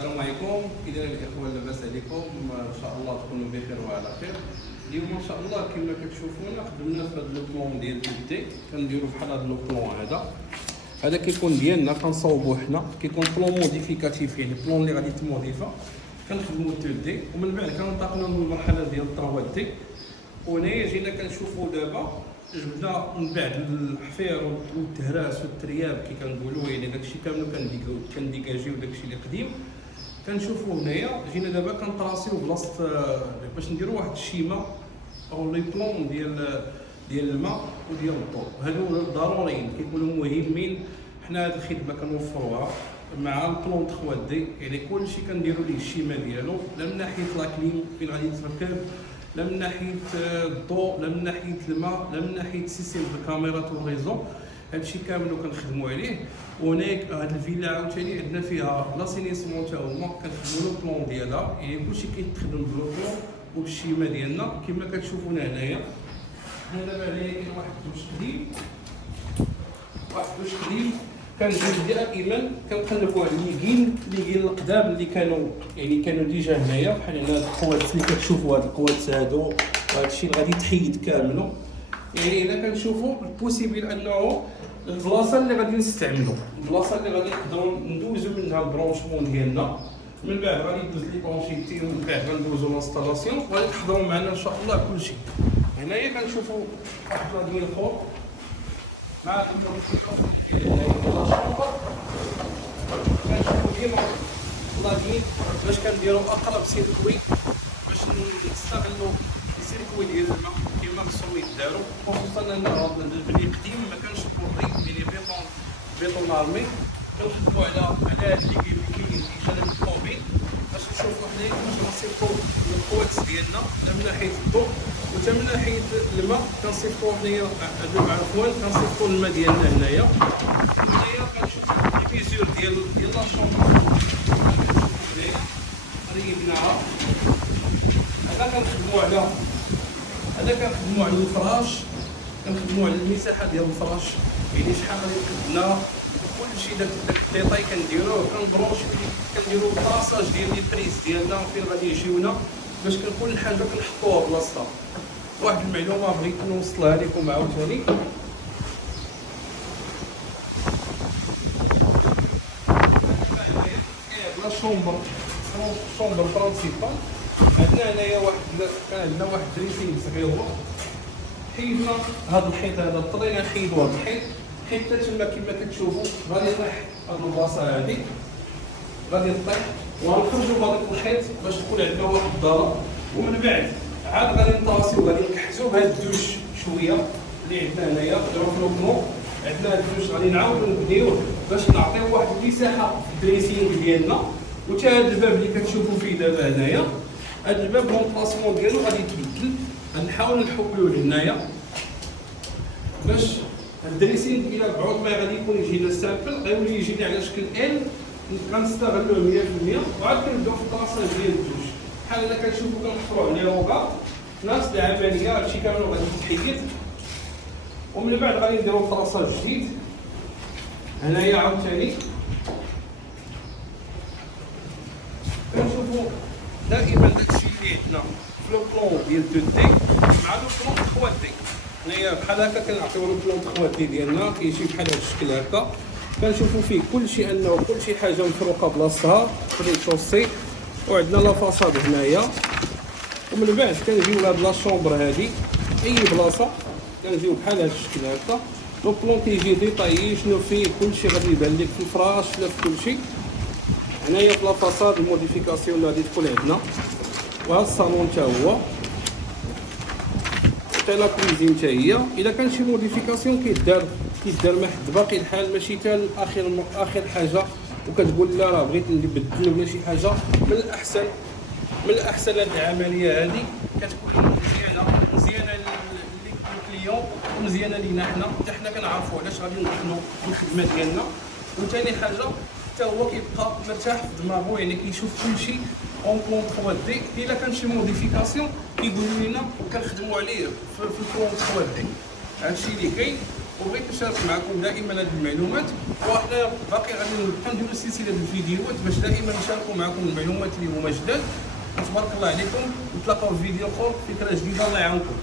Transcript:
السلام عليكم. كي دايرين الاخوه؟ لاباس عليكم؟ ان شاء الله تكونوا بخير وعلى خير. اليوم ان شاء الله كما كتشوفونا خدمنا في هذا لو بلون ديال تودي، كنديروا بحال هذا لو بلون هذا كيكون ديالنا كنصاوبوه حنا، كيكون بلون موديفيكاتيف يعني بلون اللي غادي تموديفا كنخدموا تودي، ومن بعد كننتقلوا للمرحله ديال 3 دي. وهنايا جينا كنشوفوا دابا جبنا من بعد الحفير والتهراس والترياب كي كنقولوا، يعني داكشي كامل كنديكاجيو داكشي اللي قديم كنشوفوا هنايا. جينا دابا كنطراسيو بلاصه باش نديروا واحد الشيمه او لي بلون ديال الماء وديال الضوء. هادو ضروريين كيكونوا مهمين. حنا هاد الخدمه كنوفروها مع البلون 3 دي، يعني كلشي كنديروا ليه الشيمه ديالو، لا من ناحيه لاكليم فين غادي يتركب، لا من ناحيه الضوء، لا من ناحيه الماء، لا من ناحيه سيستم الكاميرات والريزو. هادشي كامل كنخدموا عليه. وهناك هاد الفيلا عاوتاني عندنا فيها لاسينيسمون تا هما كنخدموا لو بلون ديالها، يعني كلشي كيتخدم بلو بلون وبالشيمه ديالنا كما كتشوفونا هنايا. حنا دابا هنايا كاين واحد الدوش قديم، كنجيو دائما كنقلبوا على الليكين القدام اللي كانوا ديجا هنايا، بحال هنا هاد القوات اللي كتشوفوا، هاد القوات هادو وهاد الشيء اللي غادي يتحيد كاملو. يعني الا كنشوفوا البوسيبل انه البلاصه اللي غادي نستعملوا، البلاصه اللي غادي نقدروا ندوزوا منها البرونشمون ديالنا، من بعد غادي ندوز لي بونشيتي ومن بعد غندوزوا لانستالاسيون وغادي تحضروا معنا ان شاء الله كلشي. هنايا كنشوفوا واحد لا ديال الخور مع الكونفيكاسيون ديال الشامبر، كنشوفوا ديما لاكين باش كنديروا اقرب سيركوي باش نستغلوا السيركوي ديال الماء كما خصهم يداروا، خصوصا ان هذا البني قديم ما كانش بوري يعني بيطون ارمي. كنخدموا على هاد اللي كاينين ديجا الطوبيل باش نشوفوا حنايا باش نصيفطوا القوات ديالنا لا من ناحيه الضوء وتا من ناحيه الماء. كنصيفطوا حنايا عفوا كنصيفطوا الماء ديالنا هنايا. هنايا كنشوفوا الفيزور ديال لا شومبر ريبناها. هذا كنخدموا على الفراش، كنخدموا على المساحه ديال الفراش، يعني شحال غادي قدنا كلشي داك الديتاي كنديروه. كنديروا الطراساج ديال لي بريس ديالنا فين غادي يجيونا باش كل حاجه كنحطوها بلاصتها. واحد المعلومه بغيت نوصلها لكم عاوتاني، لا شومبر برانسيبال عندنا هنايا كان عندنا واحد دريسينغ صغير. حيدنا هذا الحيط هذا، طرينا نحيدو هذا الحيط حتى تما كما كتشوفوا غادي يطيح هاد البلاصه هادي، غادي تطيح وغنخرجوا بهذاك الحيط باش تكون عندنا واحد الضرب. ومن بعد عاد غادي نطراسيو غادي نكحزوا بهاد الدوش شويه اللي عندنا هنايا في لوكمو. عندنا هاد الدوش غادي نعاودو نبنيوه باش نعطيو واحد المساحه في الدريسينغ ديالنا. وتا هاد الباب اللي كتشوفوا فيه دابا هنايا، هاد الباب لونطلاسمون ديالو غادي يتبدل، غنحاولوا نحولوه لهنايا باش الدريسينغ الى بعد ما غادي يكون يجينا سامبل غيولي يجينا على شكل ال، غنستغلوه 100% وعاد كنبداو في الطراساج ديال الدوش. بحال هنا كنشوفوا كنحفروا عليه روكا نفس العمليه، هادشي كامل غادي يتحيد ومن بعد غادي نديرو طراساج جديد. هنايا عاوتاني كنشوفوا دائما داكشي اللي عندنا في لو بلون ديال 2 دي مع لو بلون 3 دي. هنايا بحال هكا كنعطيو لو بلون 3 دي ديالنا كيجي بحال هذا الشكل هكا، كنشوفوا فيه كلشي انه كلشي حاجه مفروقه بلاصتها في الشوسي. وعندنا لا فاصاد هنايا. ومن بعد كنجيو لهاد لا شومبر هادي، اي بلاصه كنجيو بحال هذا الشكل هكا. لو بلون كيجي ديطايي شنو فيه، كلشي غادي يبان لك في الفراش لا في كلشي. هنايا في لا فاصاد الموديفيكاسيون اللي غادي تكون عندنا، وهذا الصالون حتى هو، حتى لا كويزين حتى هي. الا كان شي موديفيكاسيون كيدار مع حد باقي الحال، ماشي حتى اخر حاجه وكتقول لا راه بغيت نبدل ولا شي حاجه. من الاحسن هاد العمليه هذه كتكون مزيانه للكليون ومزيانه لينا حتى حنا كنعرفوا علاش غادي ندخلوا في الخدمه ديالنا. وثاني حاجه حتى هو كيبقى مرتاح في دماغو، يعني كيشوف كلشي اون بلون 3 دي. الا كان شي موديفيكاسيون كيقولوا لنا وكنخدموا عليه في البلون 3 دي. هادشي اللي كاين. وبغيت نشارك معكم دائما هذه المعلومات. وحنا باقي غادي نبقى نديرو سلسله الفيديوهات باش دائما نشاركوا معكم المعلومات اللي هما جداد. تبارك الله عليكم، نتلاقاو في فيديو اخر، فكره جديده. الله يعاونكم.